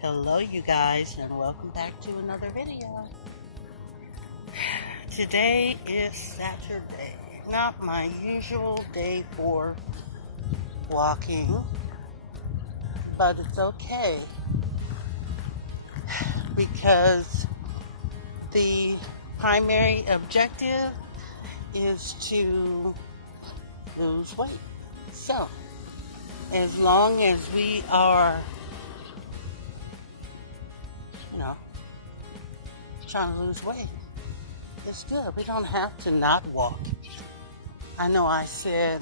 Hello you guys, and welcome back to another video. Today is Saturday, not my usual day for walking, but it's okay because the primary objective is to lose weight. So, as long as we are trying to lose weight, it's good. We don't have to not walk. I know I said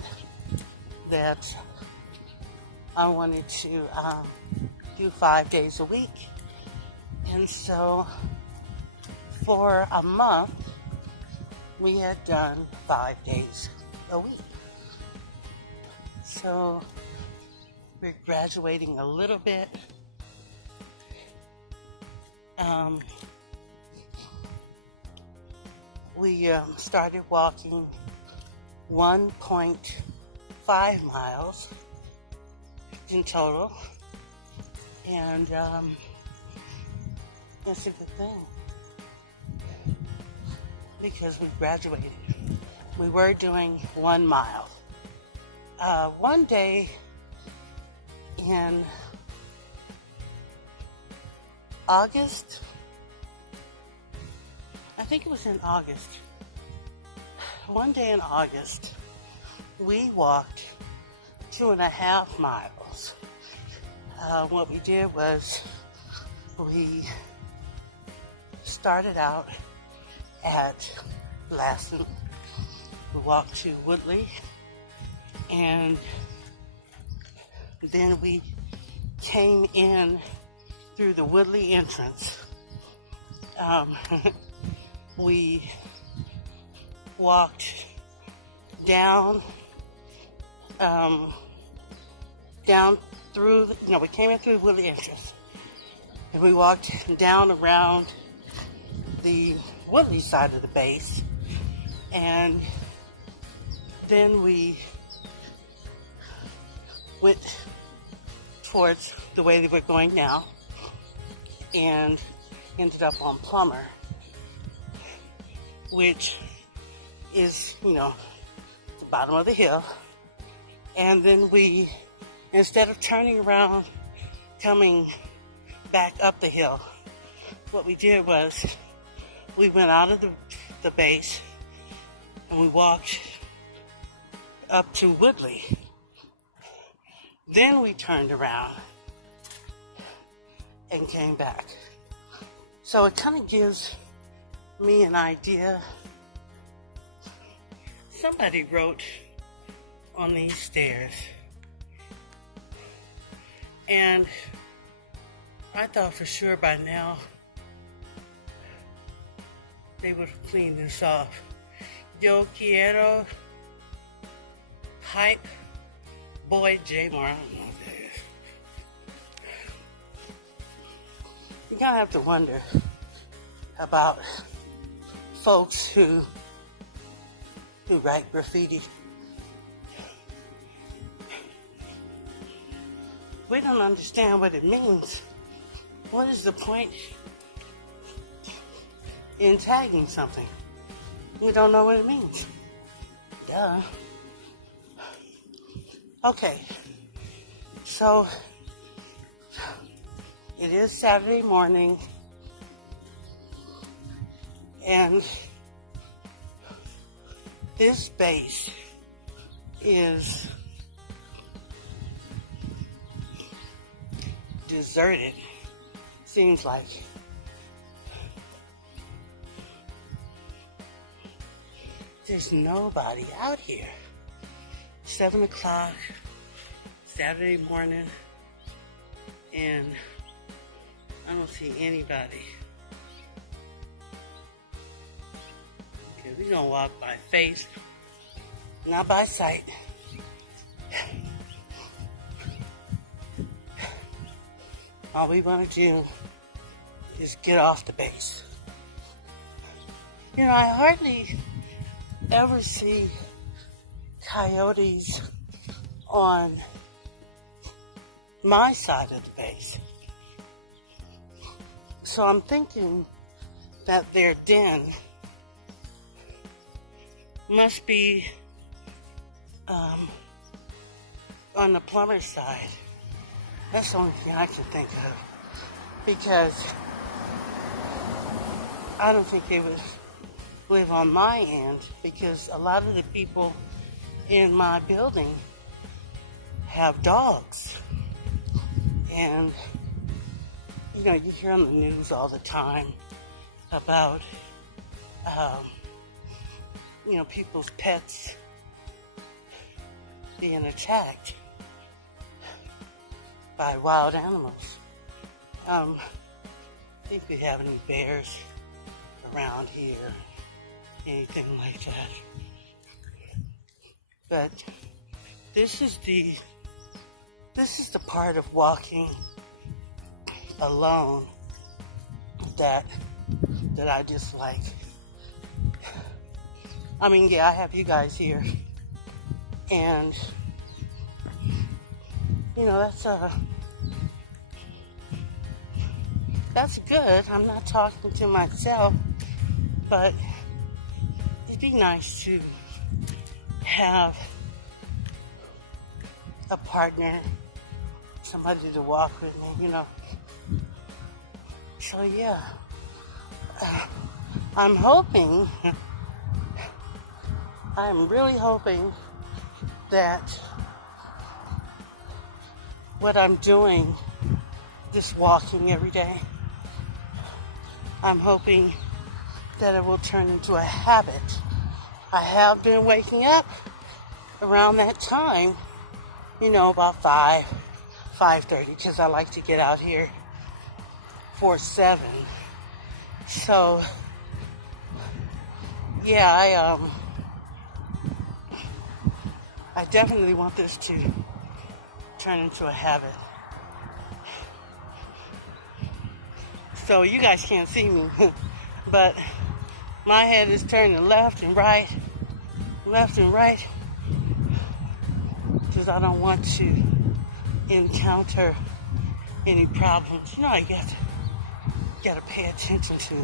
that I wanted to do 5 days a week, and so for a month we had done 5 days a week. So we're graduating a little bit. We started walking 1.5 miles in total, and it's a good thing because we graduated. We were doing 1 mile. One day in August, I think it was in August. One day in August, we walked 2.5 miles. What we did was we started out at Lassen. We walked to Woodley, and then we came in through the Woodley entrance. We walked down through, we came in through the Woodley entrance, and we walked down around the Woodley side of the base, and then we went towards the way that we're going now, and ended up on Plummer, which is, the bottom of the hill. And then we, instead of turning around, coming back up the hill, what we did was we went out of the base and we walked up to Woodley. Then we turned around and came back. So it kind of gives me an idea. Somebody wrote on these stairs, and I thought for sure by now they would have cleaned this off. Yo quiero hype boy J Moore. I don't know what that is. You kind of have to wonder about folks who write graffiti. We don't understand what it means. What is the point in tagging something? We don't know what it means. Duh. Okay, so it is Saturday morning, and this base is deserted, seems like. There's nobody out here. 7 o'clock, Saturday morning, and I don't see anybody. Okay, we're gonna walk by faith, not by sight. All we want to do is get off the base. I hardly ever see coyotes on my side of the base. So I'm thinking that their den must be on the plumber's side. That's the only thing I can think of, because I don't think they would live on my end, because a lot of the people in my building have dogs. And you know, you hear on the news all the time about you know, people's pets being attacked by wild animals. I think we have any bears around here, anything like that. But this is the part of walking alone that I dislike. I mean, yeah, I have you guys here, and you know, that's good. I'm not talking to myself, but it'd be nice to have a partner, somebody to walk with me, you know. So yeah, I'm really hoping that what I'm doing, this walking every day, I'm hoping that it will turn into a habit. I have been waking up around that time, you know, about 5:30, because I like to get out here for 7. So yeah, I definitely want this to turn into a habit. So you guys can't see me, but my head is turning left and right, because I don't want to encounter any problems. You know, I gotta pay attention to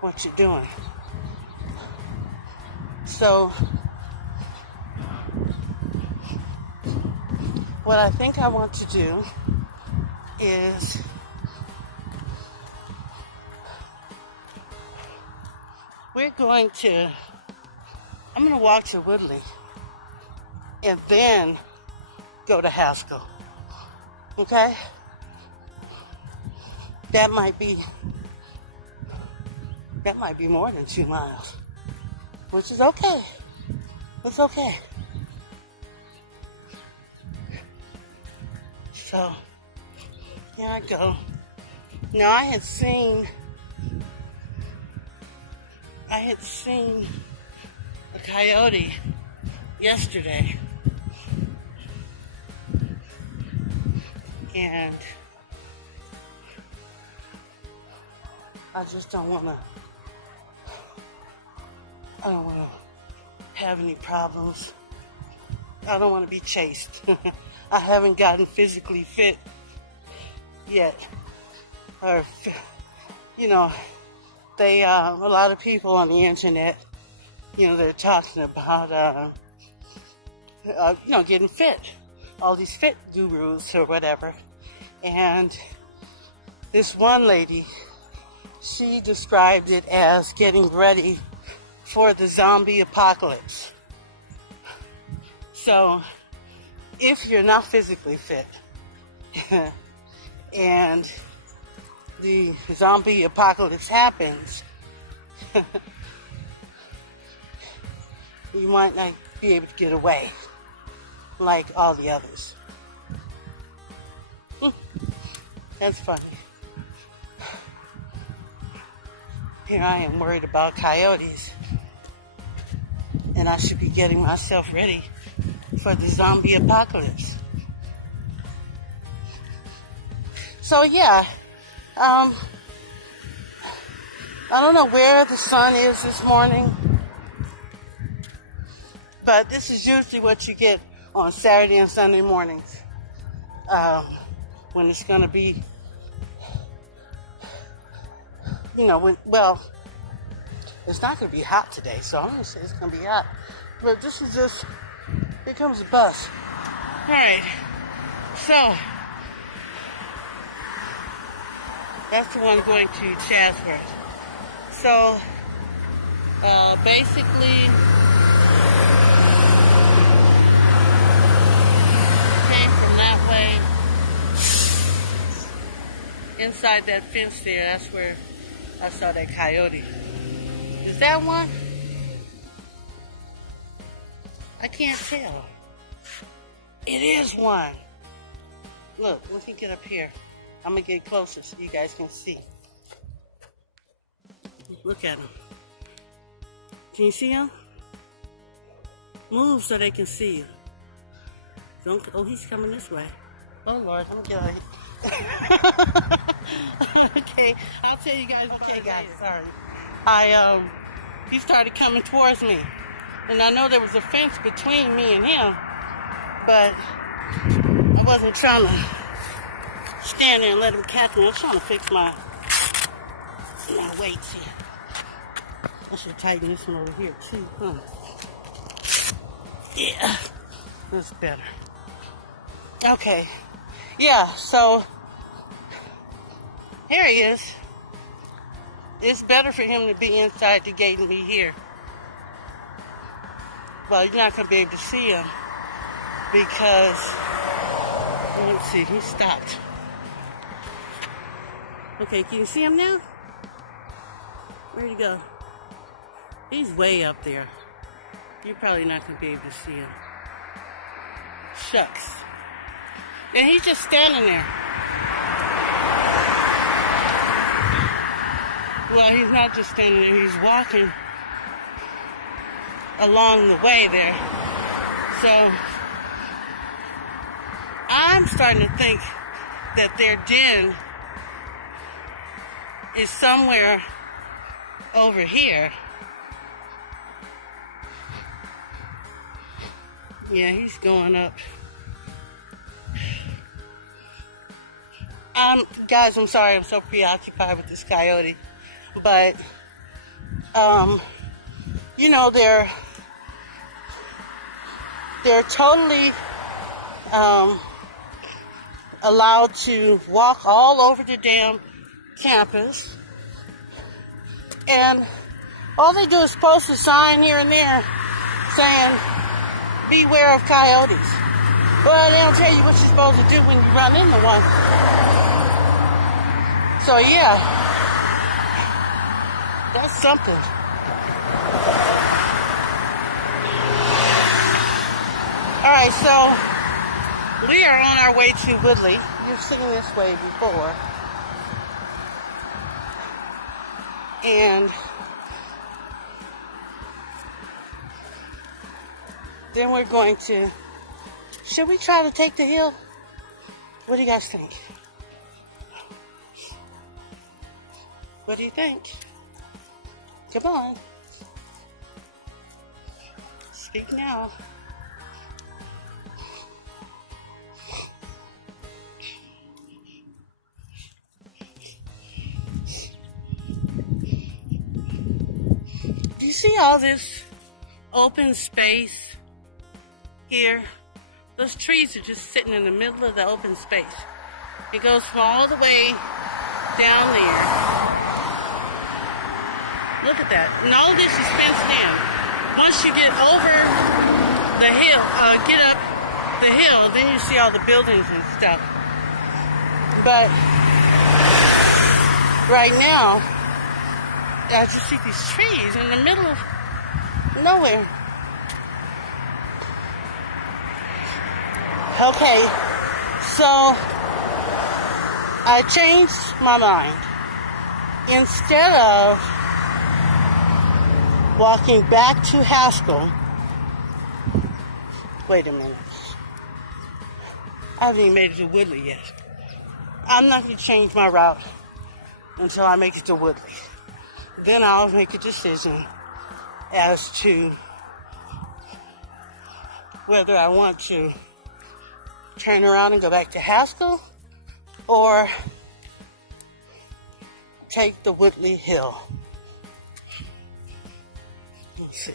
what you're doing. So what I think I want to do is I'm going to walk to Woodley and then go to Haskell. Okay? That might be more than 2 miles, which is okay. It's okay. So, here I go. Now, I had seen a coyote yesterday, and I just don't want to have any problems. I don't want to be chased. I haven't gotten physically fit yet. Or, you know, a lot of people on the internet, you know, they're talking about, you know, getting fit. All these fit gurus or whatever. And this one lady, she described it as getting ready for the zombie apocalypse. So, if you're not physically fit and the zombie apocalypse happens, you might not be able to get away like all the others. That's funny. Here I am worried about coyotes, and I should be getting myself ready for the zombie apocalypse. So yeah, I don't know where the sun is this morning, but this is usually what you get on Saturday and Sunday mornings, when it's going to be well, it's not going to be hot today, so I'm going to say it's going to be hot. But this is just, here comes the bus. All right, so that's the one going to Chatsworth. So, basically, came from that way. Inside that fence there, that's where I saw that coyote. Is that one? I can't tell. It is one. Look, let me get up here. I'm gonna get closer so you guys can see. Look at him. Can you see him? Move so they can see you. Don't. Oh, he's coming this way. Oh Lord, let me get out of here. Okay, I'll tell you guys. Okay, guys, sorry. He started coming towards me, and I know there was a fence between me and him, but I wasn't trying to stand there and let him catch me. I'm trying to fix my weights here. I should tighten this one over here too, huh? Yeah, that's better. Okay, yeah, so here he is. It's better for him to be inside the gate and be here. Well, you're not going to be able to see him because, let me see, he stopped. Okay, can you see him now? Where'd he go? He's way up there. You're probably not going to be able to see him. Shucks. And he's just standing there. Well, he's not just standing there, he's walking along the way there. So, I'm starting to think that their den is somewhere over here. Yeah, he's going up. Guys, I'm sorry, I'm so preoccupied with this coyote. But, they're totally allowed to walk all over the damn campus. And all they do is post a sign here and there saying, beware of coyotes. Well, they don't tell you what you're supposed to do when you run into one. So, yeah, that's something. All right, so we are on our way to Woodley. You've seen this way before. And then we're going to, should we try to take the hill? What do you guys think? What do you think? Come on. Speak now. Do you see all this open space here? Those trees are just sitting in the middle of the open space. It goes from all the way down there. Look at that. And all this is fenced in. Once you get over the hill, get up the hill, then you see all the buildings and stuff. But right now, I just see these trees in the middle of nowhere. Okay, so I changed my mind. Instead of walking back to Haskell, wait a minute. I haven't even made it to Woodley yet. I'm not going to change my route until I make it to Woodley. Then I'll make a decision as to whether I want to turn around and go back to Haskell or take the Woodley Hill. Let's see.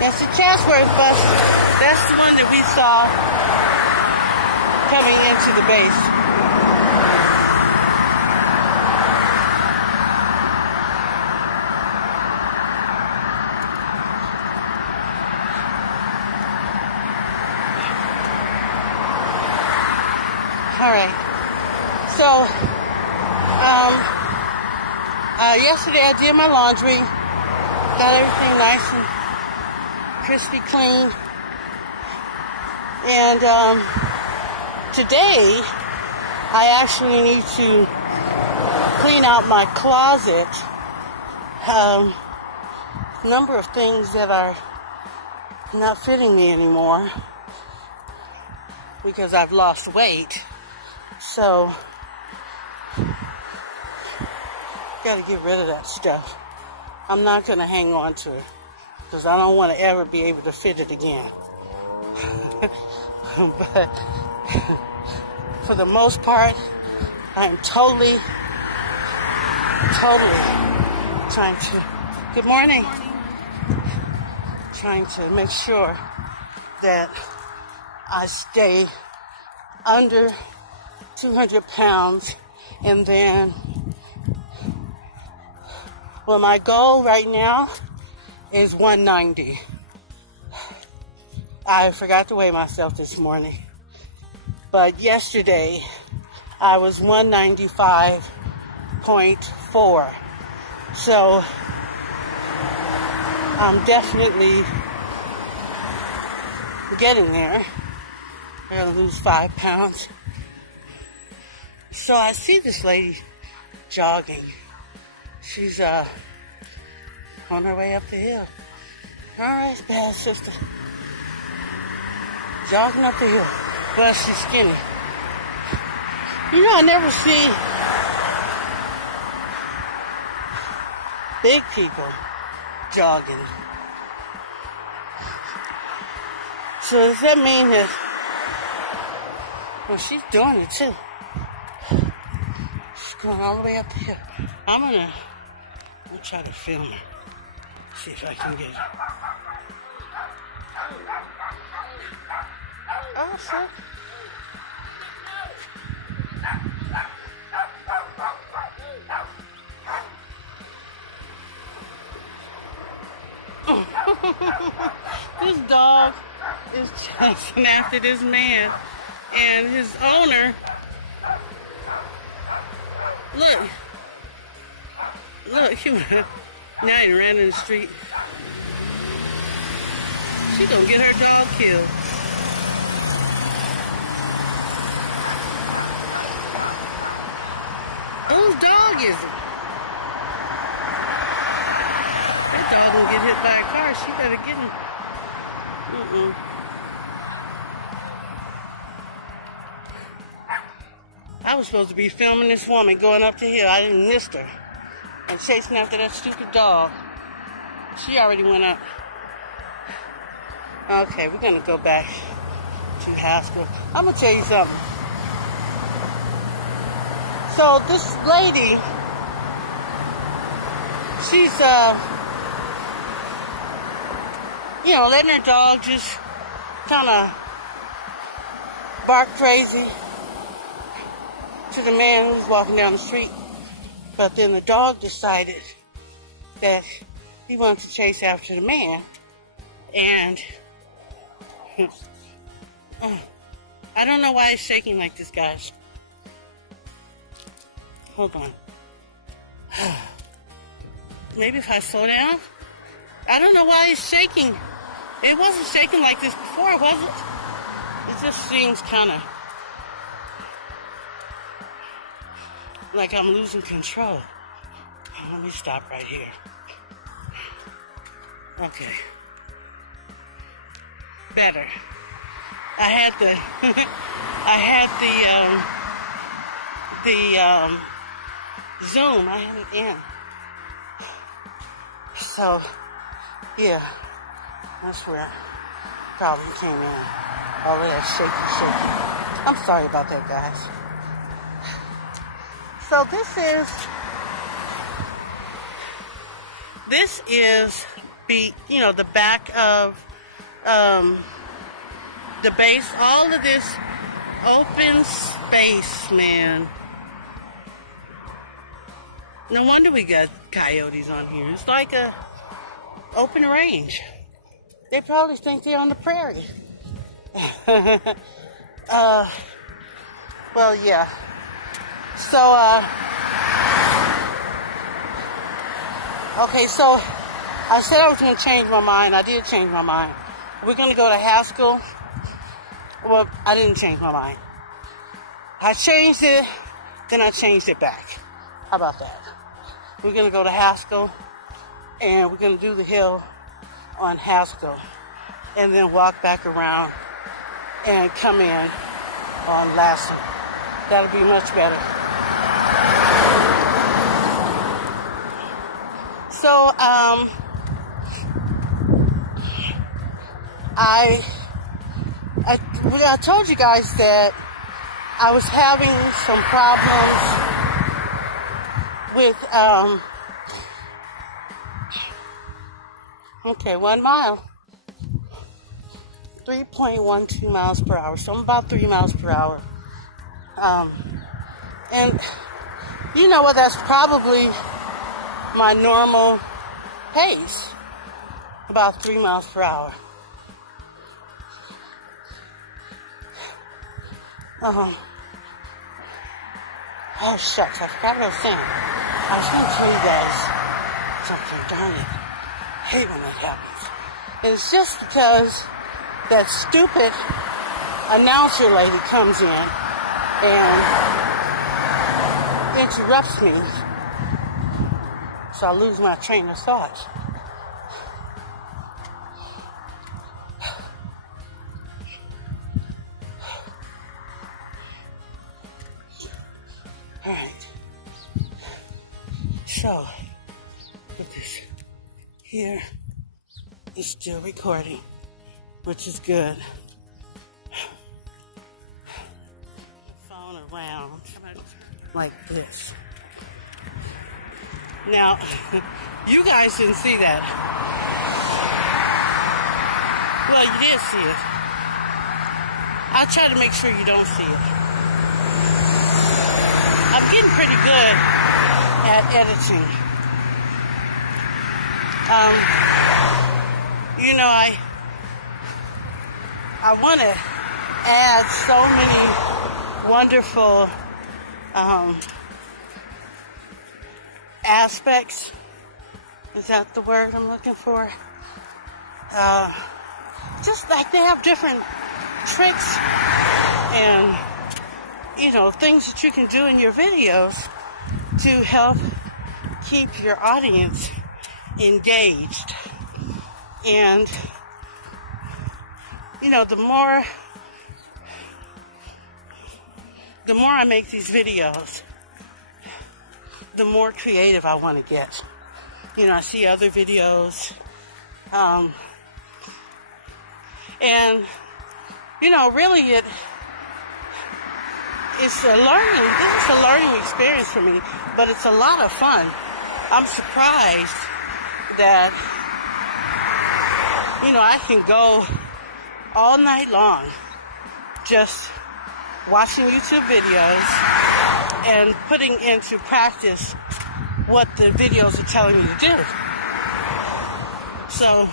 That's the Chatsworth bus. That's the one that we saw coming into the base. All right. So, yesterday I did my laundry, got everything nice and crispy clean, and today I actually need to clean out my closet. Number of things that are not fitting me anymore because I've lost weight, so gotta get rid of that stuff. I'm not gonna hang on to it because I don't want to ever be able to fit it again. But for the most part, I'm totally trying to, good morning, trying to make sure that I stay under 200 pounds, and then, well, my goal right now is 190. I forgot to weigh myself this morning, but yesterday I was 195.4. So I'm definitely getting there. I'm gonna lose 5 pounds. So I see this lady jogging. She's on her way up the hill. All right, bad sister. Jogging up the hill. Well, she's skinny. You know, I never see big people jogging. So does that mean that, well, she's doing it too. She's going all the way up the hill. I'm gonna try to film her. See if I can get her. Oh, sure. This dog is chasing after this man, and his owner, look, he now he ran in the street. She gonna get her dog killed. Whose dog is it? That dog gonna get hit by a car. She better get him. I was supposed to be filming this woman going up the hill. I didn't miss her. And chasing after that stupid dog. She already went up. Okay, we're gonna go back to high school. I'm gonna tell you something. So this lady, she's letting her dog just kind of bark crazy to the man who's walking down the street. But then the dog decided that he wanted to chase after the man, and I don't know why it's shaking like this, guys. Hold on. Maybe if I slow down? I don't know why it's shaking. It wasn't shaking like this before, was it? It just seems kind of like I'm losing control. Let me stop right here. Okay. Better. I had Zoom. I had it in. So, yeah, that's where problem came in. All of that shaky. I'm sorry about that, guys. So this is the back of the base. All of this open space, man. No wonder we got coyotes on here. It's like a open range. They probably think they're on the prairie. Well, yeah. So, okay, so I said I was going to change my mind. I did change my mind. We're going to go to Haskell. Well, I didn't change my mind. I changed it, then I changed it back. How about that? We're going to go to Haskell, and we're going to do the hill on Haskell, and then walk back around and come in on Lassen. That'll be much better. So, I told you guys that I was having some problems with, 1 mile, 3.12 miles per hour, so I'm about 3 miles per hour. And you know what, that's probably my normal pace, about 3 miles per hour. Oh, shucks, I forgot what I was saying. I was going to tell you guys something, darn it. I hate when that happens. And it's just because that stupid announcer lady comes in and interrupts me, so I lose my train of thought. All right. So, with this here, it's still recording, which is good. Phone around like this. Now, you guys didn't see that. Well, you did see it. I'll try to make sure you don't see it. I'm getting pretty good at editing. I want to add so many wonderful aspects. Is that the word I'm looking for? Just like they have different tricks and things that you can do in your videos to help keep your audience engaged. And the more I make these videos, the more creative I want to get. I see other videos, and really it's a learning. This is a learning experience for me, but it's a lot of fun. I'm surprised that I can go all night long just watching YouTube videos and putting into practice what the videos are telling me to do. So,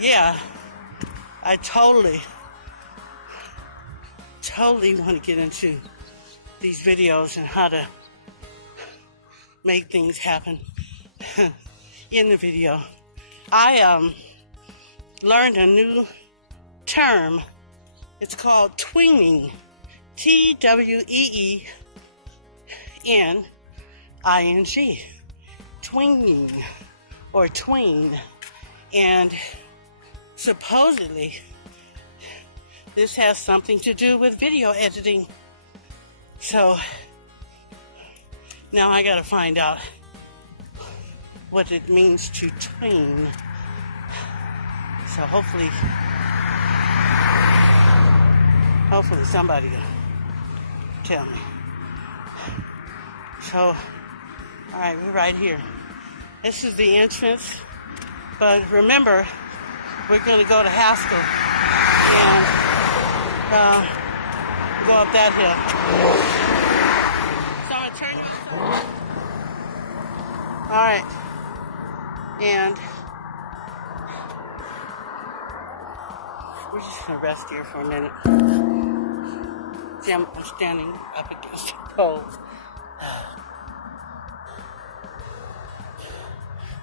yeah, I totally want to get into these videos and how to make things happen in the video. I learned a new term. It's called tweening. Tweening. Tweening or tween. And supposedly this has something to do with video editing. So Now I gotta find out what it means to train. So hopefully somebody will tell me. So, all right, we're right here. This is the entrance, but remember, we're gonna go to Haskell and go up that hill. So I'm gonna turn you outside. All right, and we're just gonna rest here for a minute. See, I'm standing up against the pole.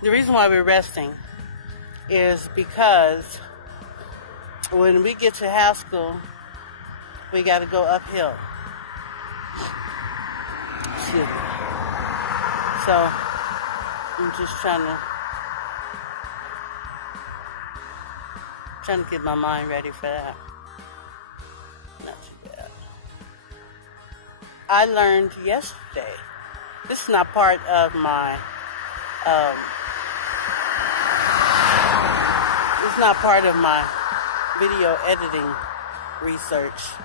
The reason why we're resting is because when we get to Haskell, we got to go uphill. Excuse me. So I'm just trying to get my mind ready for that. Not too bad. I learned yesterday. This is not part of my. It's not part of my video editing research.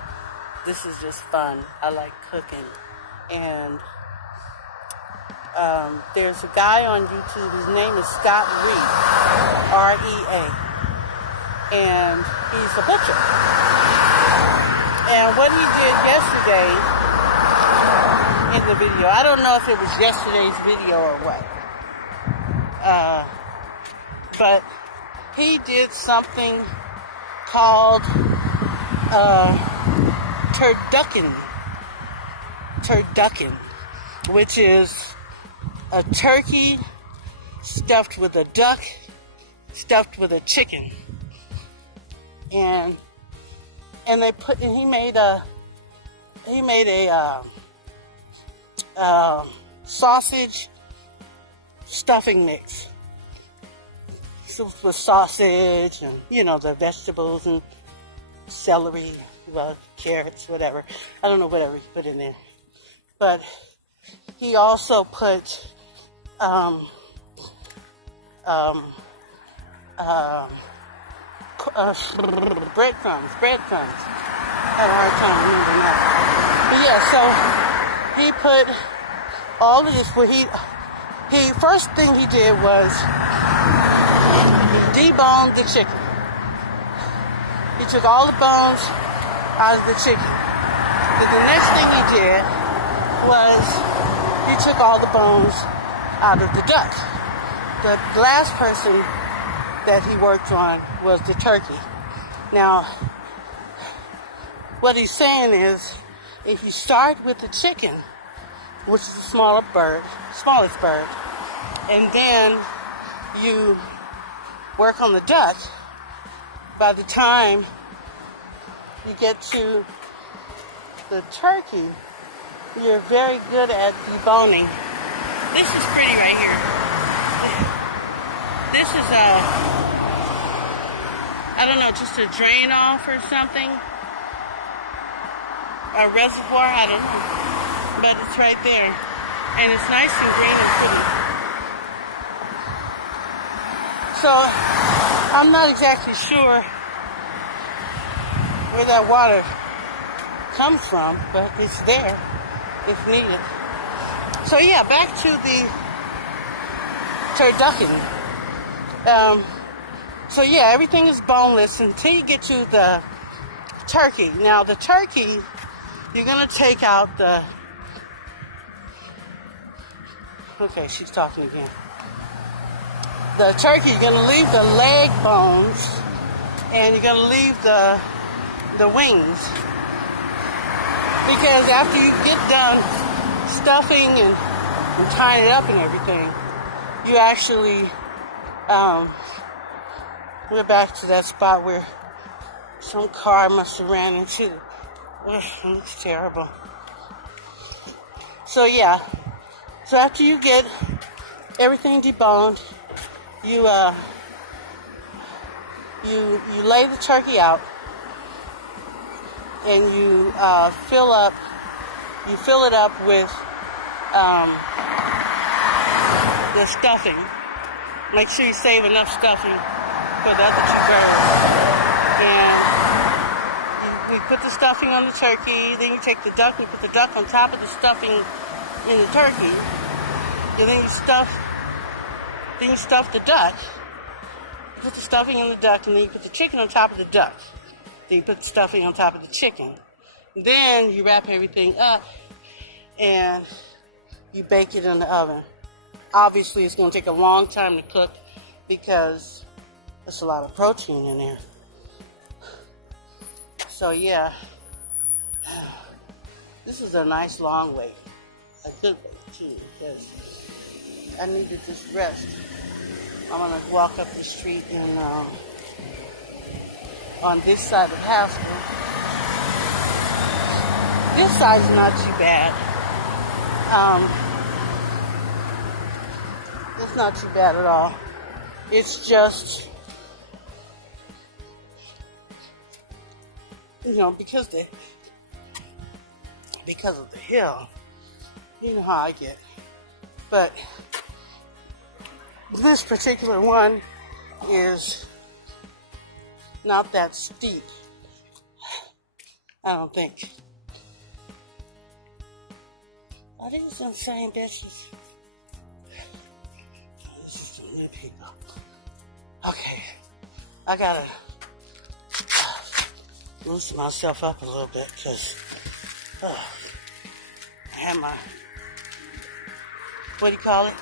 This is just fun. I like cooking. And there's a guy on YouTube, his name is Scott Reed, R-E-A. And he's a butcher. And what he did yesterday in the video, I don't know if it was yesterday's video or what, but he did something called turducken, which is a turkey stuffed with a duck, stuffed with a chicken, and he made a sausage stuffing mix. Soup with sausage and, the vegetables and celery, carrots, whatever. I don't know whatever he put in there. But he also put breadcrumbs. I had a hard time remembering that. But yeah, so he put all of this where he first thing he did was deboned the chicken. He took all the bones out of the chicken. Then the next thing he did was he took all the bones out of the duck. The last person that he worked on was the turkey. Now, what he's saying is, if you start with the chicken, which is the smallest bird, and then you work on the duck, by the time you get to the turkey, you're very good at deboning. This is pretty right here. This is I don't know, just a drain off or something. A reservoir, I don't know. But it's right there. And it's nice and green and pretty. So, I'm not exactly sure where that water comes from, but it's there if needed. So yeah, back to the turducken. So yeah, everything is boneless until you get to the turkey. Now the turkey, you're gonna take out the... Okay, she's talking again. The turkey, you're gonna leave the leg bones, and you're gonna leave the wings, because after you get done stuffing and tying it up and everything, you actually we're back to that spot where some car must have ran into. Ugh, it looks terrible. So yeah, so after you get everything deboned, you lay the turkey out, and you fill it up with the stuffing. Make sure you save enough stuffing for the other two birds. And we put the stuffing on the turkey, then you take the duck and put the duck on top of the stuffing in the turkey, and then you stuff the duck. You put the stuffing in the duck, and then you put the chicken on top of the duck. Then you put the stuffing on top of the chicken. Then you wrap everything up and you bake it in the oven. Obviously, it's going to take a long time to cook because there's a lot of protein in there. So yeah, this is a nice long wait, a good wait too, because I need to just rest. I'm gonna walk up the street and on this side of the house. This side's not too bad. It's not too bad at all. It's just, because of the hill, you know how I get. But this particular one is not that steep, I don't think. Are these the same bitches? This is some new people. Okay, I gotta loosen myself up a little bit because I have my, what do you call it?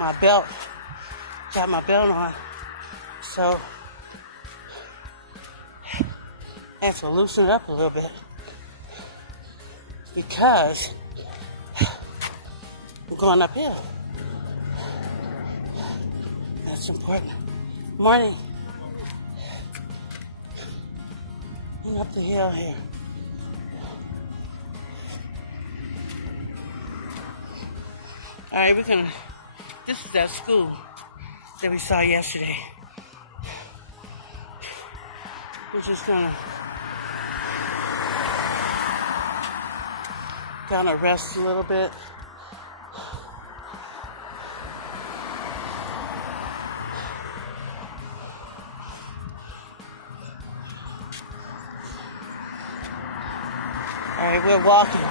My belt. Got my belt on. So I have to loosen it up a little bit because I'm going uphill. That's important. Morning. I'm up the hill here. All right, this is that school that we saw yesterday. We're just gonna rest a little bit. All right, we're walking,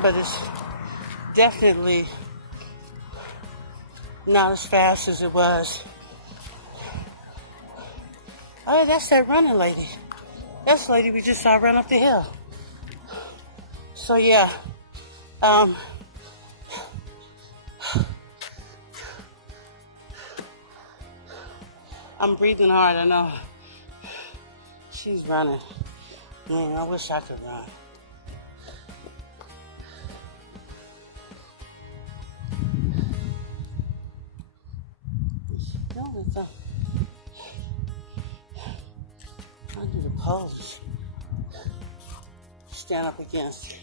but it's definitely not as fast as it was. Oh, that's that running lady. That's the lady we just saw run up the hill. So yeah, I'm breathing hard, I know. She's running. Man, I wish I could run. I need a pose. Stand up against.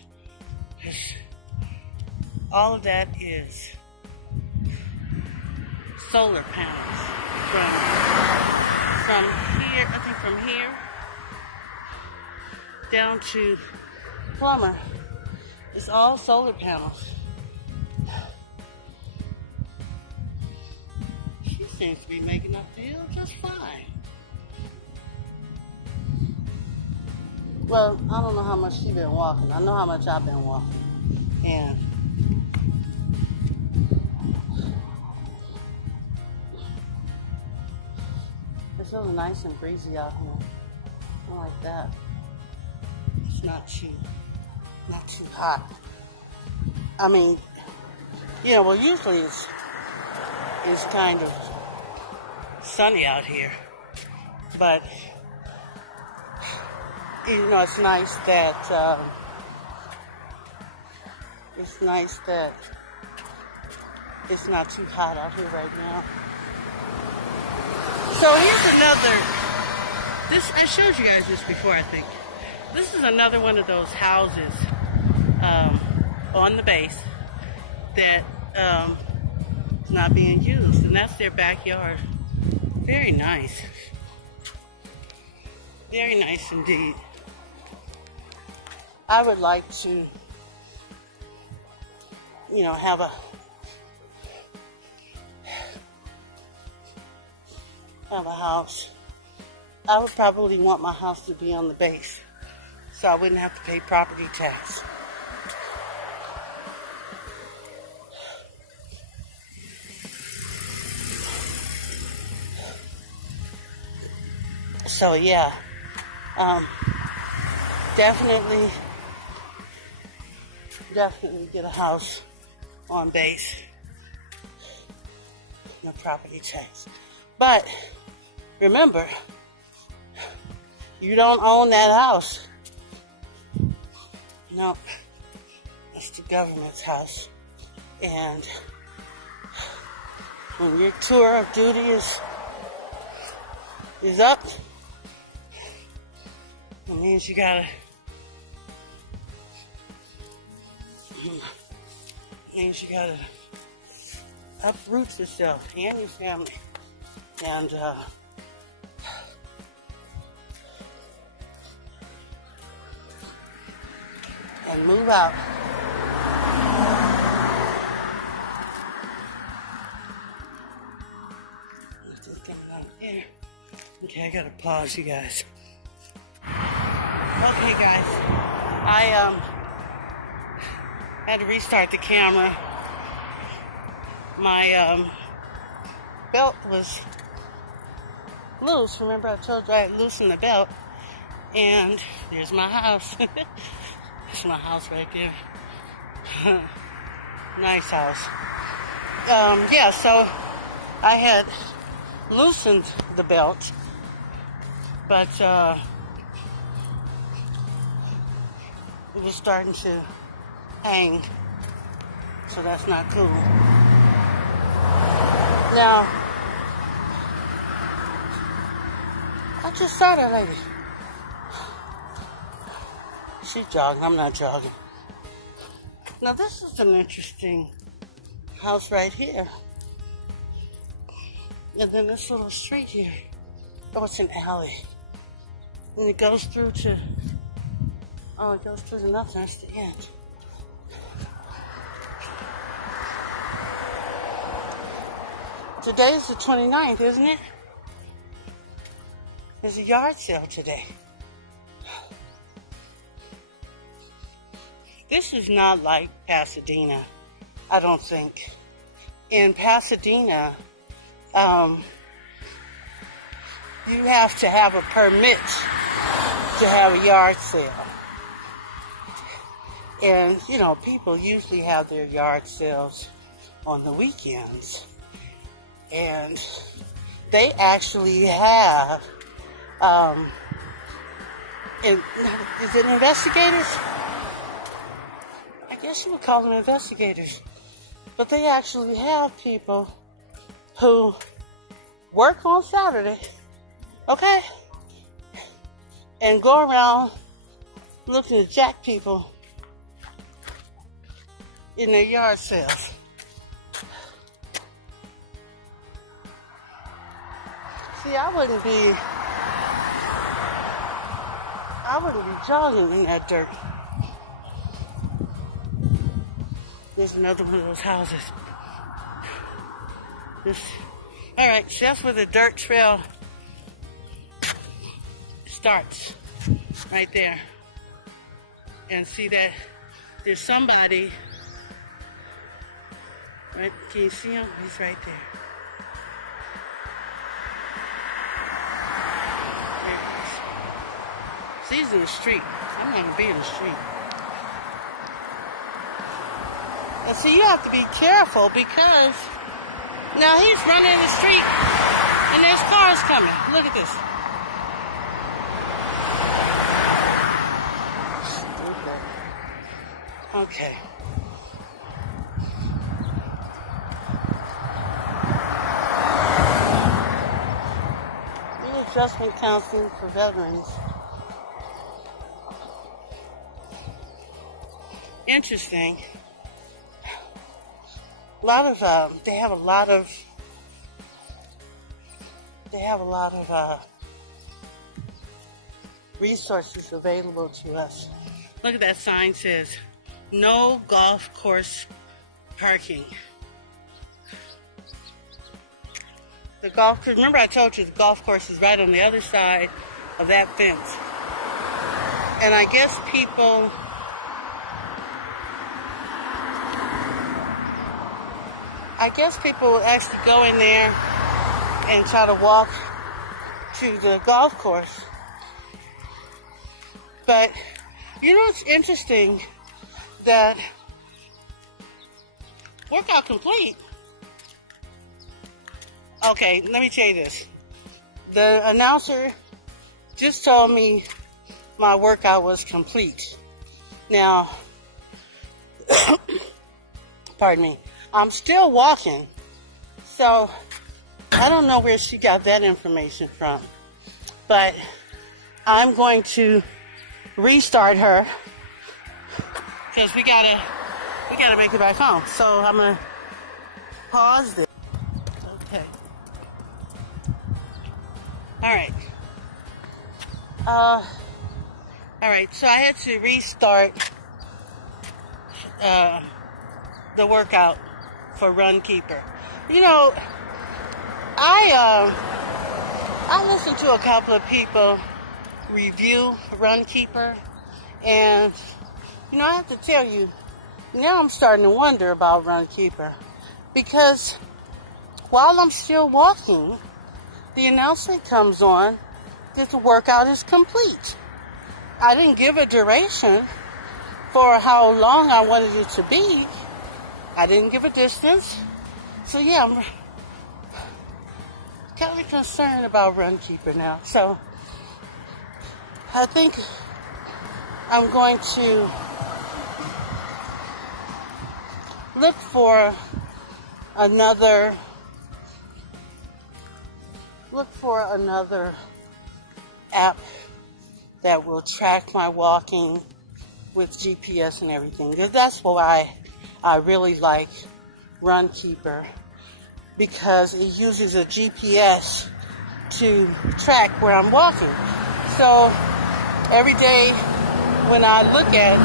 All of that is solar panels from here. I think from here down to Plumber. It's all solar panels. She seems to be making up the hill just fine. Well, I don't know how much she's been walking. I know how much I've been walking. And it's really nice and breezy out here. I like that. It's not too hot. I mean, well, usually it's kind of sunny out here. But it's nice that it's not too hot out here right now. So here's another. I showed you guys this before, I think. This is another one of those houses on the base that is not being used, and that's their backyard. Very nice. Very nice indeed. I would like to, have a house. I would probably want my house to be on the base, so I wouldn't have to pay property tax. So yeah, definitely get a house on base, no property tax. But remember, you don't own that house. No, it's the government's house. And when your tour of duty is up, it means you gotta uproot yourself and your family and move out. Just coming out here. Okay, I gotta pause, you guys. Okay, guys, I had to restart the camera. My belt was loose. Remember I told you I had loosened the belt. And there's my house. That's my house right there. Nice house. Yeah, so I had loosened the belt, but it was starting to hang, so that's not cool. Now, I just saw that lady. She's jogging, I'm not jogging. Now this is an interesting house right here. And then this little street here. Oh, it's an alley. And it goes through to, it goes through to nothing, that's the end. Today's the 29th, isn't it? There's a yard sale today. This is not like Pasadena, I don't think. In Pasadena, you have to have a permit to have a yard sale. And, people usually have their yard sales on the weekends. And they actually have, is it investigators? I guess you would call them investigators. But they actually have people who work on Saturday, okay? And go around looking to jack people in their yard sales. See, I wouldn't be jogging in that dirt. There's another one of those houses. All right, so that's where the dirt trail starts, right there. And see that there's somebody, right? Can you see him? He's right there. See, he's in the street. I'm not gonna be in the street. And so you have to be careful because now he's running in the street and there's cars coming. Look at this. Stupid. Okay. Readjustment counseling for veterans. Interesting. They have a lot of resources available to us Look at that sign, says no golf course parking. The golf course, remember I told you the golf course is right on the other side of that fence. And I guess people will actually go in there and try to walk to the golf course. But you know, it's interesting that workout complete. Okay, let me tell you this. The announcer just told me my workout was complete. Now, pardon me, I'm still walking. So, I don't know where she got that information from. But I'm going to restart her because we gotta make it back home. So I'm gonna pause this. Okay. All right. So I had to restart the workout for Runkeeper. You know, I listened to a couple of people review Runkeeper, and you know, I have to tell you, now I'm starting to wonder about Runkeeper, because while I'm still walking, the announcement comes on that the workout is complete. I didn't give a duration for how long I wanted it to be. I didn't give a distance. So yeah, I'm kind of concerned about Runkeeper now. So I think I'm going to look for another app that will track my walking with GPS and everything. Because that's why I really like Runkeeper, because it uses a GPS to track where I'm walking. So every day when I look at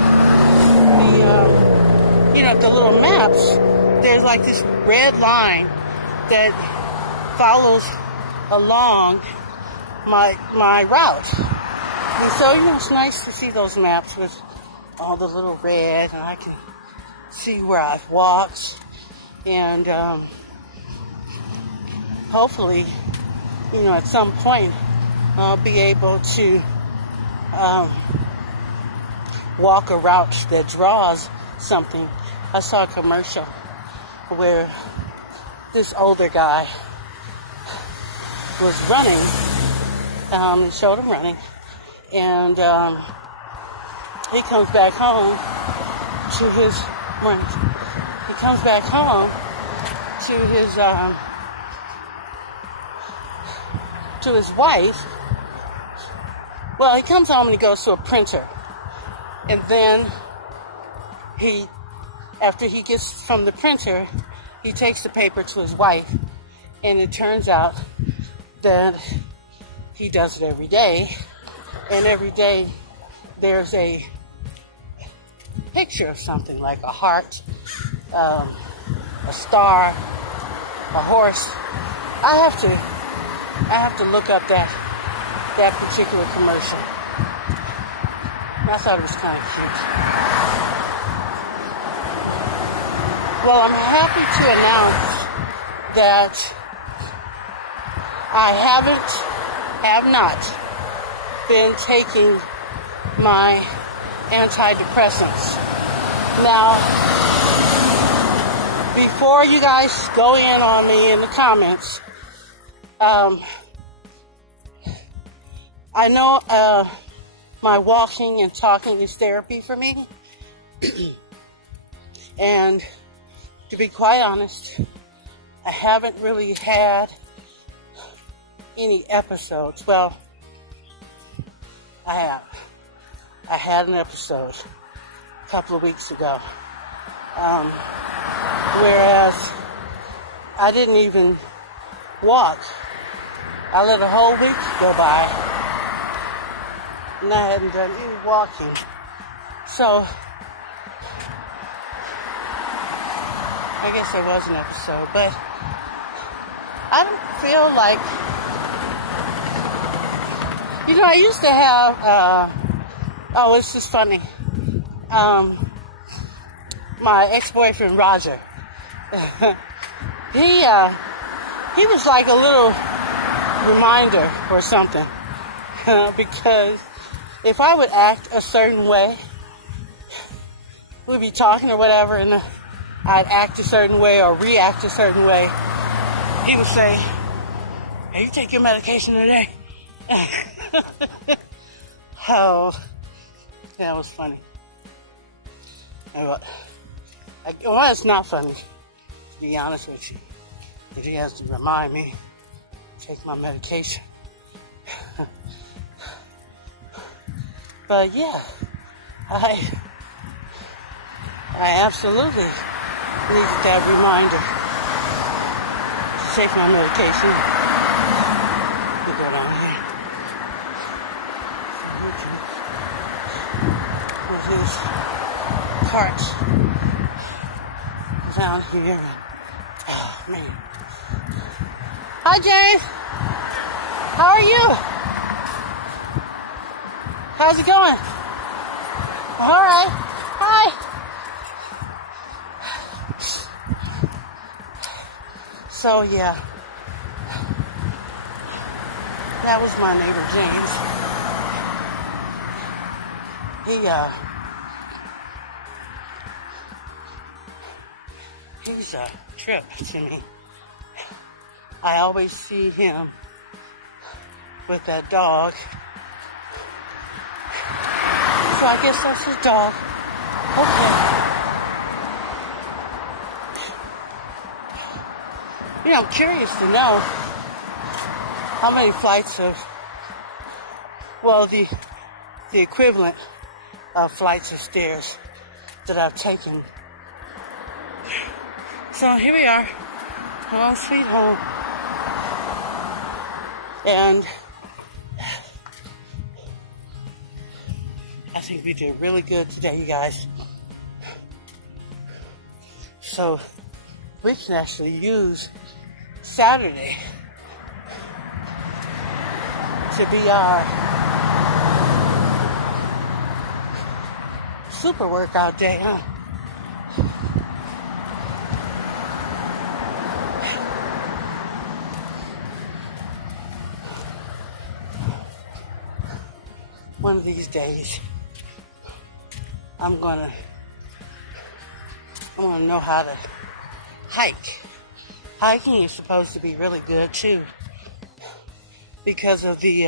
the little maps, there's like this red line that follows along my route. And so, you know, it's nice to see those maps with all the little red, and I can see where I've walked, and hopefully, you know, at some point I'll be able to walk a route that draws something. I saw a commercial where this older guy was running, and showed him running, and he comes back home to his wife. Well, he comes home and he goes to a printer, and then after he gets from the printer, he takes the paper to his wife, and it turns out that he does it every day, and every day there's a picture of something, like a heart, a star, a horse. I have to look up that particular commercial. I thought it was kind of cute. Well, I'm happy to announce that I have not been taking my antidepressants. Now, before you guys go in on me in the comments, I know my walking and talking is therapy for me. And to be quite honest, I haven't really had any episodes. Well, I have. I had an episode a couple of weeks ago. Whereas I didn't even walk. I let a whole week go by, and I hadn't done any walking. So, I guess there was an episode, but I don't feel like, I used to have, this is funny, my ex-boyfriend Roger, he was like a little reminder or something, because if I would act a certain way, we'd be talking or whatever, and I'd act a certain way or react a certain way, he would say, "Hey, you take your medication today?" Oh, that was funny. Well, it's not funny, to be honest with you, but he has to remind me to take my medication. But yeah, I absolutely need that reminder to take my medication. Let me go down here. With his cart down here. Oh man. Hi Jane. How are you? How's it going? All right. Hi. So yeah, that was my neighbor James. He's a trip to me. I always see him with that dog. So I guess that's his dog. Okay. I'm curious to know how many flights of, the equivalent of flights of stairs that I've taken. So here we are, home sweet home. And I think we did really good today, you guys. So we can actually use Saturday to be our super workout day, huh? One of these days, I'm gonna know how to hike. Hiking is supposed to be really good too, because of the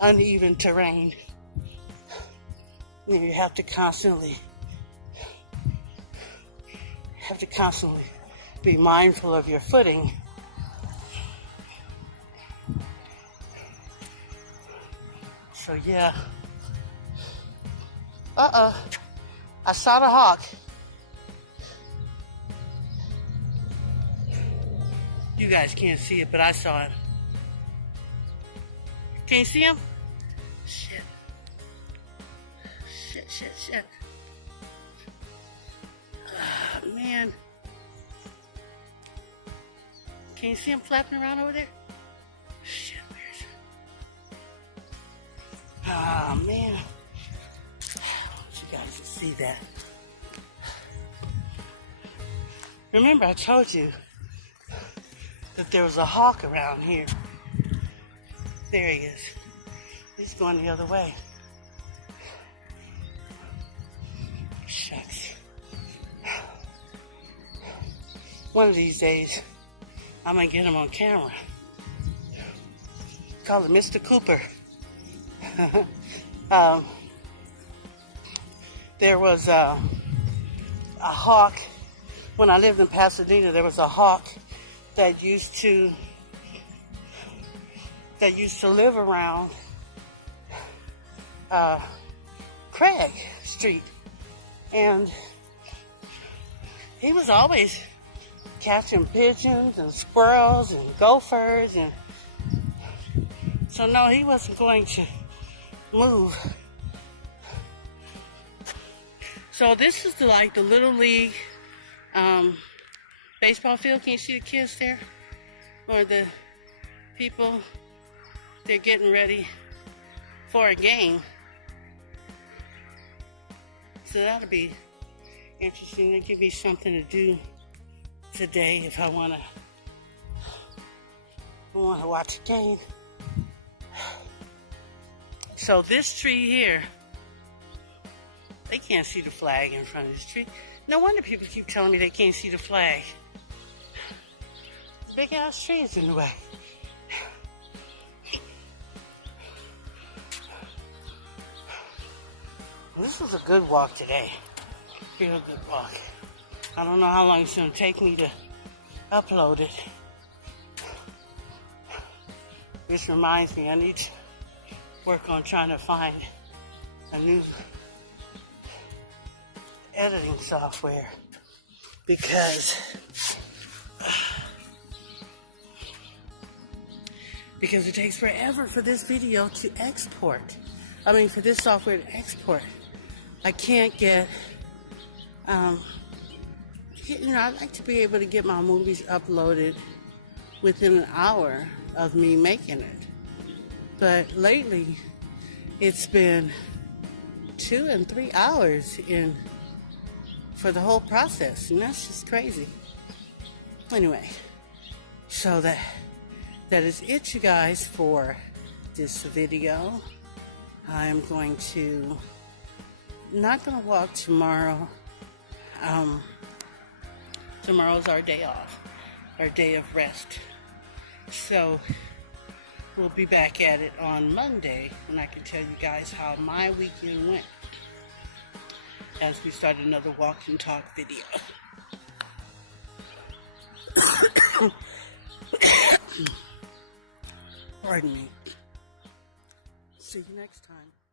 uneven terrain. You have to constantly be mindful of your footing. So yeah. I saw the hawk. You guys can't see it, but I saw it. Can you see him? Shit. Man. Can you see him flapping around over there? Shit, where's it? Oh, man. I want you guys to see that. Remember, I told you that there was a hawk around here. There he is. He's going the other way. Shucks. One of these days, I'm gonna get him on camera. Call it Mr. Cooper. There was a hawk. When I lived in Pasadena, there was a hawk that used to live around Craig Street, and he was always catching pigeons and squirrels and gophers, and so no, he wasn't going to move So this is like the Little League baseball field. Can you see the kids there? Or the people, they're getting ready for a game. So that'll be interesting. It'll give me something to do today if I wanna watch a game. So this tree here, they can't see the flag in front of this tree. No wonder people keep telling me they can't see the flag. The big ass tree is in the way. This was a good walk today. Real good walk. I don't know how long it's gonna take me to upload it. This reminds me, I need to work on trying to find a new editing software because it takes forever for this video to export. I mean, for this software to export. I can't get, you know, I'd like to be able to get my movies uploaded within an hour of me making it. But lately, it's been 2 and 3 hours for the whole process, and that's just crazy. Anyway, so that is it, you guys, for this video. I'm going to, not going to walk tomorrow. Tomorrow's our day off, our day of rest. So we'll be back at it on Monday, and I can tell you guys how my weekend went as we start another walk and talk video. Pardon me. See you next time.